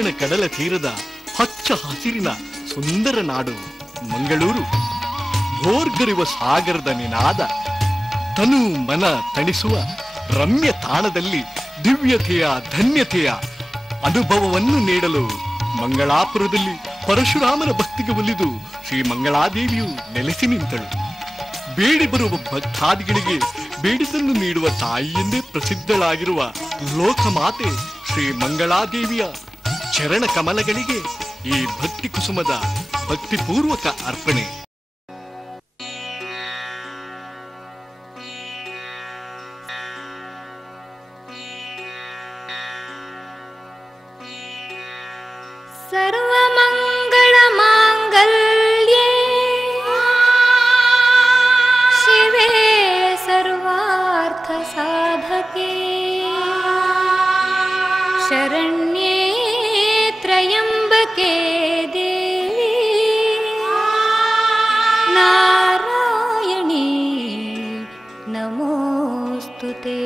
ಶ್ರವಣ ಕಡಲ ತೀರದ ಹಚ್ಚ ಹಸಿರಿನ ಸುಂದರ ನಾಡು ಮಂಗಳೂರು. ಭೋರ್ಗರಿವ ಸಾಗರದ ನಿನಾದ, ತನು ಮನ ತಣಿಸುವ ರಮ್ಯ ತಾಣದಲ್ಲಿ ದಿವ್ಯತೆಯ ಧನ್ಯತೆಯ ಅನುಭವವನ್ನು ನೀಡಲು ಮಂಗಳಾಪುರದಲ್ಲಿ ಪರಶುರಾಮನ ಭಕ್ತಿಗೆ ಒಲಿದು ಶ್ರೀ ಮಂಗಳಾದೇವಿಯು ನೆಲೆಸಿ ನಿಂತಳು. ಬೇಡಿ ಬರುವ ಭಕ್ತಾದಿಗಳಿಗೆ ಬೇಡಿದನ್ನು ನೀಡುವ ತಾಯಿ ಎಂದೇ ಪ್ರಸಿದ್ಧಳಾಗಿರುವ ಲೋಕಮಾತೆ ಶ್ರೀ ಮಂಗಳಾದೇವಿಯ ಚರಣ ಕಮಲಗಳಿಗೆ ಈ ಭಕ್ತಿ ಕುಸುಮದ ಭಕ್ತಿಪೂರ್ವಕ ಅರ್ಪಣೆ. ಸರ್ವಮಂಗಳ ಮಾಂಗಲ್ಯೇ ಶಿವೇ ಸರ್ವಾರ್ಥ ಸಾಧಕೆ ಶರಣ್ಯೇ ತ್ರಯಂಬಕೆ ದೇವಿ ನಾರಾಯಣಿ ನಮೋಸ್ತುತೇ.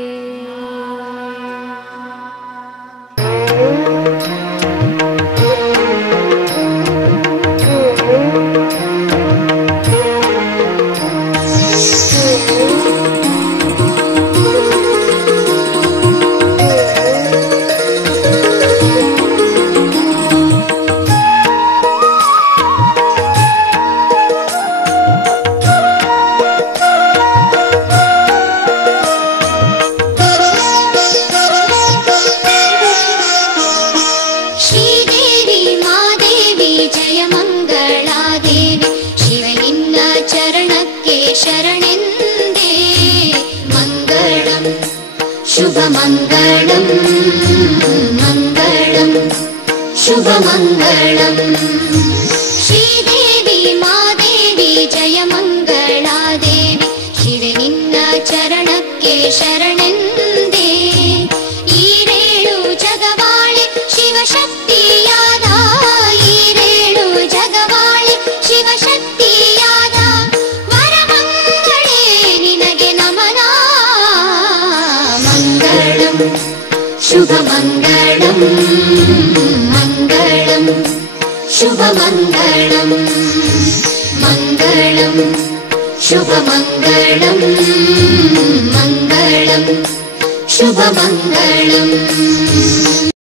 शुभमङ्गलं मङ्गलं शुभमङ्गलं श्रीदेवी मादेवी जय मङ्गलादेवी शिवे निन्न चरणक्के शरणೆಂದೇ ಈರೇಳು ಜಗವಾಳೆ ಶಿವಶಕ್ತಿಯಾದ ಈರೇಳು ಜಗವಾಳೆ ಶಿವಶಕ್ತಿಯಾದ ವರಮಂಗಳೇ ನಿನಗೆ ನಮನ ಮಂಗಳಂ ಶುಭಮಂಗಳಂ ಮಂಗಳಂ ಶುಭಮಂಗಳಂ ಮಂಗಳಂ ಶುಭಮಂಗಳಂ ಮಂಗಳಂ ಶುಭಮಂಗಳಂ.